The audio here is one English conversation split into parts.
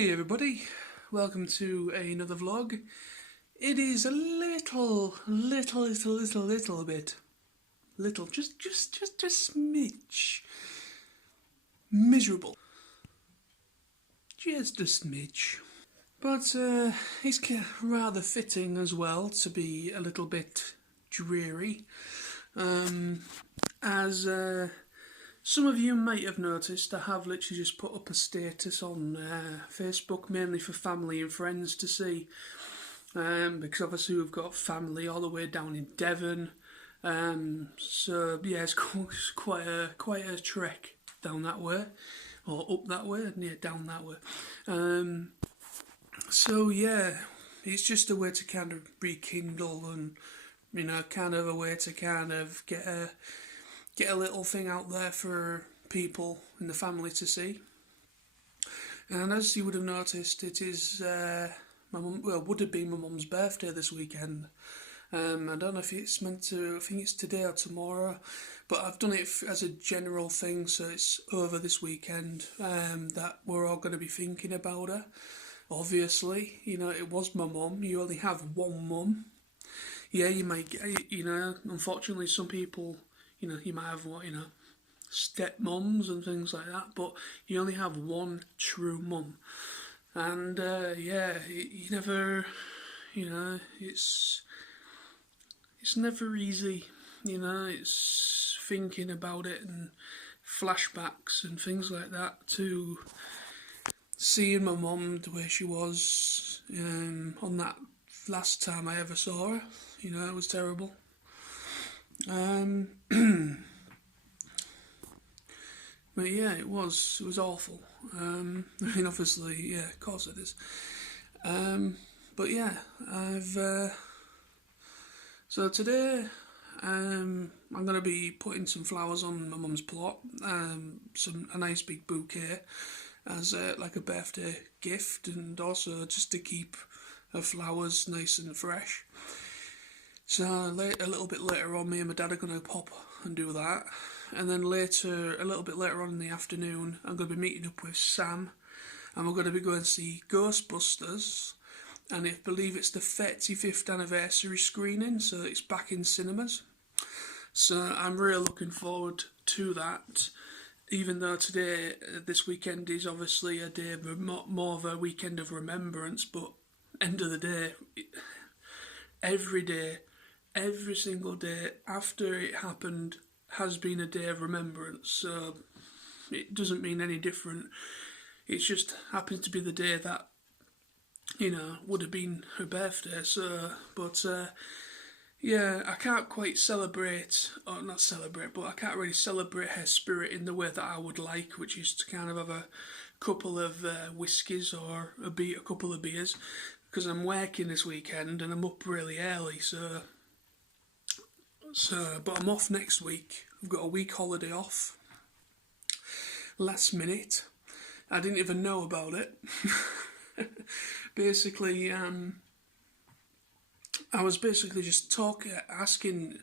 Hey everybody, welcome to another vlog. It is a little bit, just a smidge, miserable. Just a smidge. But it's rather fitting as well to be a little bit dreary. As some of you might have noticed, I have literally just put up a status on Facebook, mainly for family and friends to see, because obviously we've got family all the way down in Devon, so yeah, it's quite a trek down that way, or up that way, down that way. So yeah, it's just a way to kind of rekindle and, kind of a way to kind of get a little thing out there for people in the family to see. And as you would have noticed, it is would have been my mum's birthday this weekend. I don't know if it's meant to, I think it's today or tomorrow, but I've done it as a general thing, so it's over this weekend, that we're all going to be thinking about her. Obviously, it was my mum. You only have one mum. Yeah, you might get, unfortunately some people, you might have stepmoms and things like that, but you only have one true mum. And you never, it's never easy, it's thinking about it and flashbacks and things like that to seeing my mum the way she was on that last time I ever saw her. It was terrible. But yeah, it was awful. Obviously, yeah, of course it is. But yeah, so today, I'm going to be putting some flowers on my mum's plot, a nice big bouquet, as like a birthday gift, and also just to keep her flowers nice and fresh. So a little bit later on, me and my dad are going to pop and do that. And then later, a little bit later on in the afternoon, I'm going to be meeting up with Sam, and we're going to be going to see Ghostbusters, and I believe it's the 35th anniversary screening, so it's back in cinemas. So I'm really looking forward to that, even though today, this weekend, is obviously a day of more of a weekend of remembrance, but end of the day, every single day after it happened has been a day of remembrance, so it doesn't mean any different. It just happens to be the day that, would have been her birthday, so, but, yeah, I can't quite celebrate, or not celebrate, but I can't really celebrate her spirit in the way that I would like, which is to kind of have a couple of whiskies or a couple of beers, because I'm working this weekend and I'm up really early, so but I'm off next week. I've got a week holiday off. Last minute. I didn't even know about it. Basically, I was basically just asking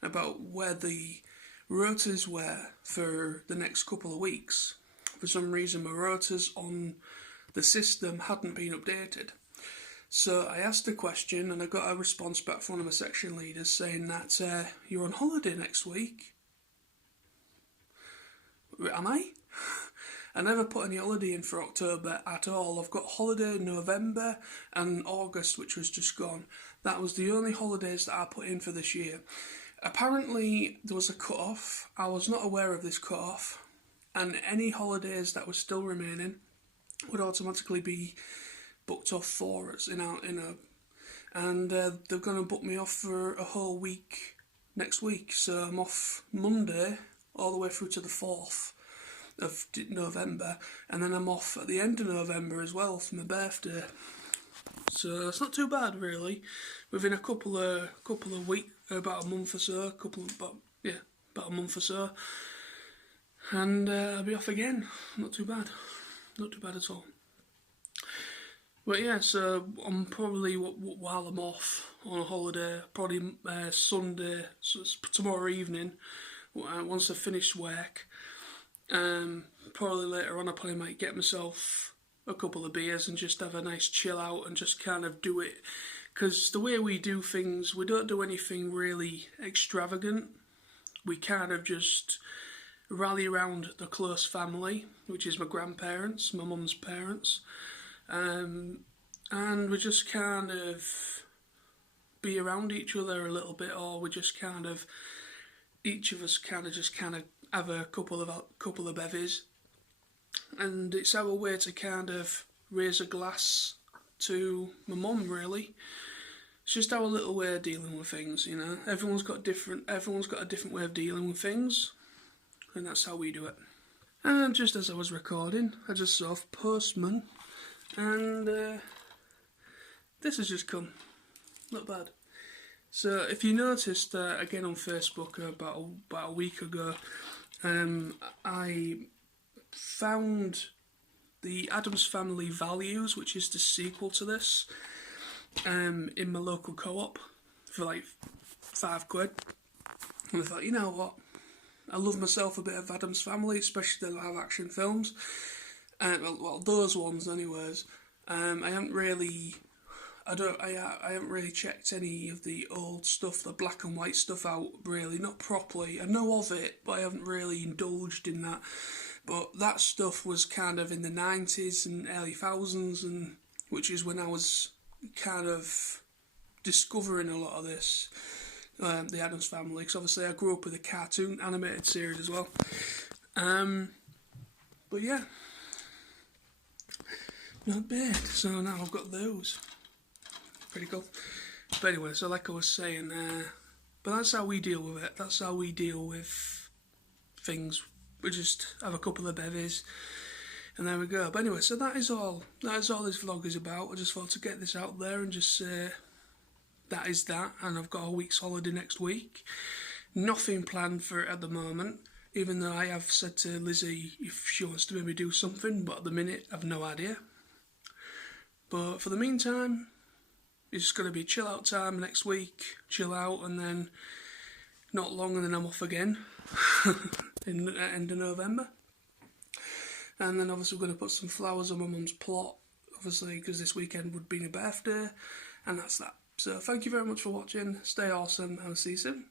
about where the rotas were for the next couple of weeks. For some reason, my rotas on the system hadn't been updated. So I asked a question and I got a response back from one of my section leaders saying that you're on holiday next week. Am I? I never put any holiday in for October at all. I've got holiday in November and August, which was just gone. That was the only holidays that I put in for this year. Apparently there was a cut-off. I was not aware of this cut-off, and any holidays that were still remaining would automatically be booked off for us and they're going to book me off for a whole week next week, so I'm off Monday all the way through to the 4th of November, and then I'm off at the end of November as well for my birthday, so it's not too bad really. Within a couple of weeks, about a month or so, about a month or so, and I'll be off again. Not too bad at all. But yeah, so I'm probably, while I'm off on a holiday, probably Sunday, so it's tomorrow evening, once I finish work, probably later on I probably might get myself a couple of beers and just have a nice chill out and just kind of do it. Because the way we do things, we don't do anything really extravagant. We kind of just rally around the close family, which is my grandparents, my mum's parents, and we just kind of be around each other a little bit, or we just kind of, each of us kind of have a couple of bevies, and it's our way to kind of raise a glass to my mum, really. It's just our little way of dealing with things, you know. Everyone's got a different way of dealing with things, and that's how we do it. And just as I was recording, I just saw Postman, and this has just come. Not bad. So if you noticed, again on Facebook about a week ago, I found the Addams Family Values, which is the sequel to this, in my local co-op for like £5. And I thought, you know what, I love myself a bit of Addams Family, especially the live action films. Well, those ones anyways. I haven't really checked any of the old stuff, the black and white stuff out, really, not properly. I know of it, but I haven't really indulged in that. But that stuff was kind of in the 90s and early thousands, and which is when I was kind of discovering a lot of this, the Addams Family, because obviously I grew up with a cartoon animated series as well. But yeah, not bad. So now I've got those. Pretty cool. But anyway, so like I was saying, but that's how we deal with it. That's how we deal with things. We just have a couple of bevies, and there we go. But anyway, so that is all this vlog is about. I just thought to get this out there and just say that is that. And I've got a week's holiday next week. Nothing planned for it at the moment, even though I have said to Lizzie if she wants to maybe do something, but at the minute I've no idea. But for the meantime, it's going to be chill out time next week, chill out, and then not long, and then I'm off again in the end of November. And then obviously we're going to put some flowers on my mum's plot, obviously, because this weekend would be her birthday, and that's that. So thank you very much for watching, stay awesome, and I'll see you soon.